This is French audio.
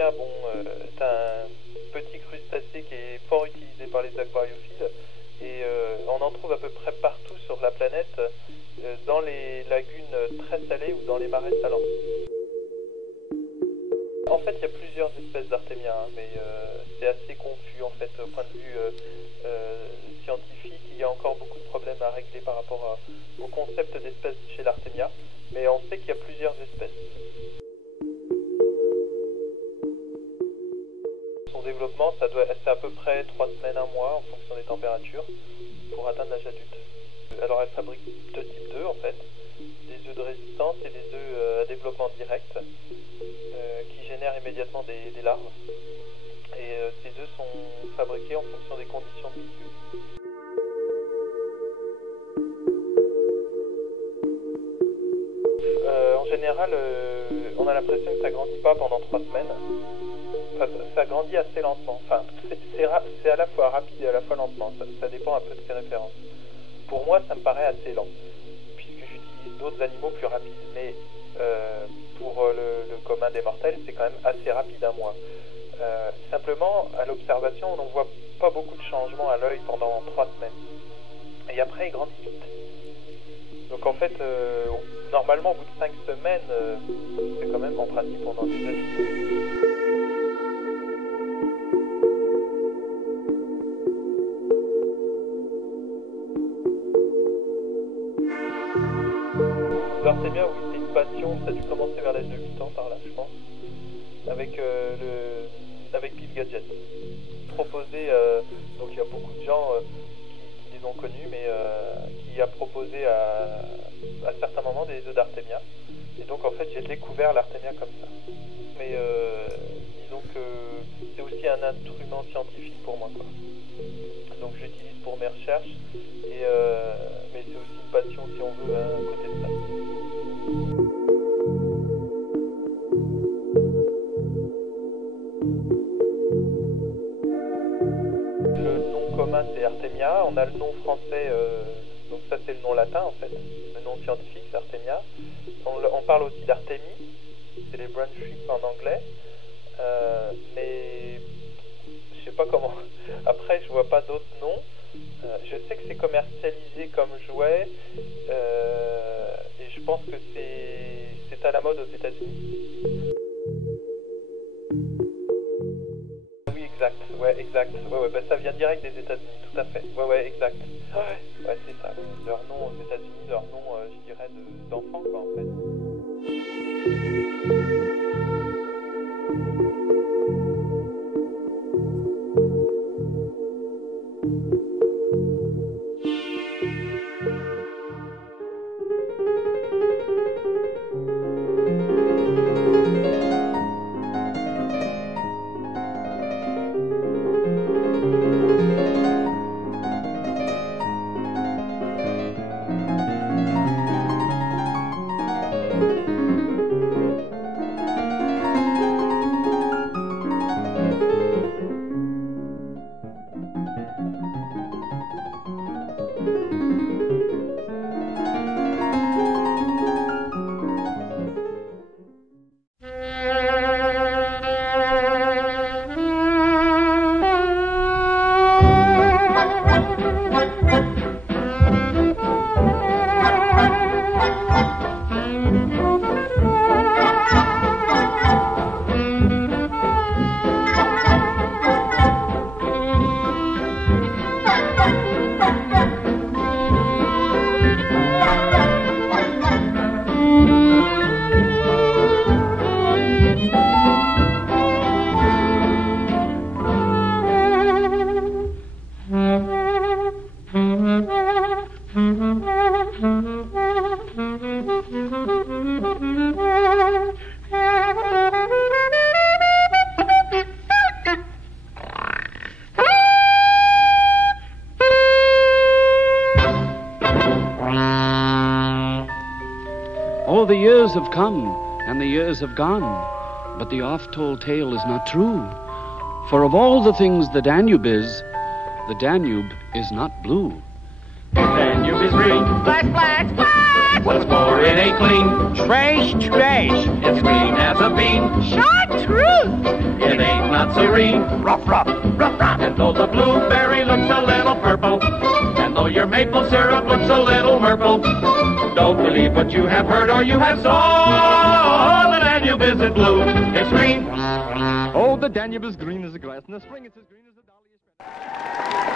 l'artémia, c'est un petit crustacé qui est fort utilisé par les aquariophiles et on en trouve à peu près partout sur la planète, dans les lagunes très salées ou dans les marais salants. En fait, il y a plusieurs espèces d'artémia, mais c'est assez confus en fait au point de vue scientifique. Il y a encore beaucoup de problèmes à régler par rapport au concept d'espèce chez l'artémia, mais on sait qu'il y a plusieurs espèces. Son développement, c'est à peu près 3 semaines, 1 mois en fonction des températures pour atteindre l'âge adulte. Alors elle fabrique 2 types d'œufs en fait, des œufs de résistance et des œufs à développement direct qui génèrent immédiatement des larves. Et ces œufs sont fabriqués en fonction des conditions de milieu. En général, on a l'impression que ça grandit pas pendant 3 semaines. Enfin, ça grandit assez lentement. Enfin, c'est à la fois rapide et à la fois lentement. Ça dépend un peu de ses références. Pour moi, ça me paraît assez lent, puisque j'utilise d'autres animaux plus rapides. Mais pour le commun des mortels, c'est quand même assez rapide, 1 mois. Simplement, à l'observation, on n'en voit pas beaucoup de changements à l'œil pendant 3 semaines. Et après, il grandit vite. Donc en fait, normalement, au bout de 5 semaines, c'est quand même en principe pendant des adultes. L'artémia, oui, c'est une passion, ça a dû commencer vers l'âge de 8 ans par là, je pense, avec Pif Gadget. Proposé, donc il y a beaucoup de gens qui les ont connus, mais qui a proposé à certains moments des œufs d'artémia. Et donc en fait j'ai découvert l'artémia comme ça. Mais disons que c'est aussi un instrument scientifique pour moi, quoi. Donc je l'utilise pour mes recherches, mais c'est aussi une passion si on veut à côté de ça. Le nom commun c'est Artemia, on a le nom français, donc ça c'est le nom latin en fait, le nom scientifique c'est Artemia. On parle aussi d'Artémie, c'est les brown shrimp en anglais, mais je sais pas comment. Après je vois pas d'autres noms. Je sais que c'est commercialisé comme jouet et je pense que c'est à la mode aux États-Unis. Oui, exact. Ouais, exact. Ouais, bah, ça vient direct des États-Unis, tout à fait. Ouais, exact. Ouais, c'est ça. Leur nom aux États-Unis, leur nom, je dirais, d'enfant, quoi, en fait. Oh, the years have come, and the years have gone, but the oft-told tale is not true. For of all the things the Danube is not blue. The Danube is green, splash, splash, splash! What's more, it ain't clean. Trash, trash. It's green as a bean. Chartreuse. It ain't not serene. Rough, rough, rough, rough. And though the blueberry looks a little purple, and though your maple syrup looks a little purple, don't believe what you have heard or you have saw. The Danube isn't blue, it's green. Oh, the Danube is green as the grass. In the spring it's as green as the dahlia.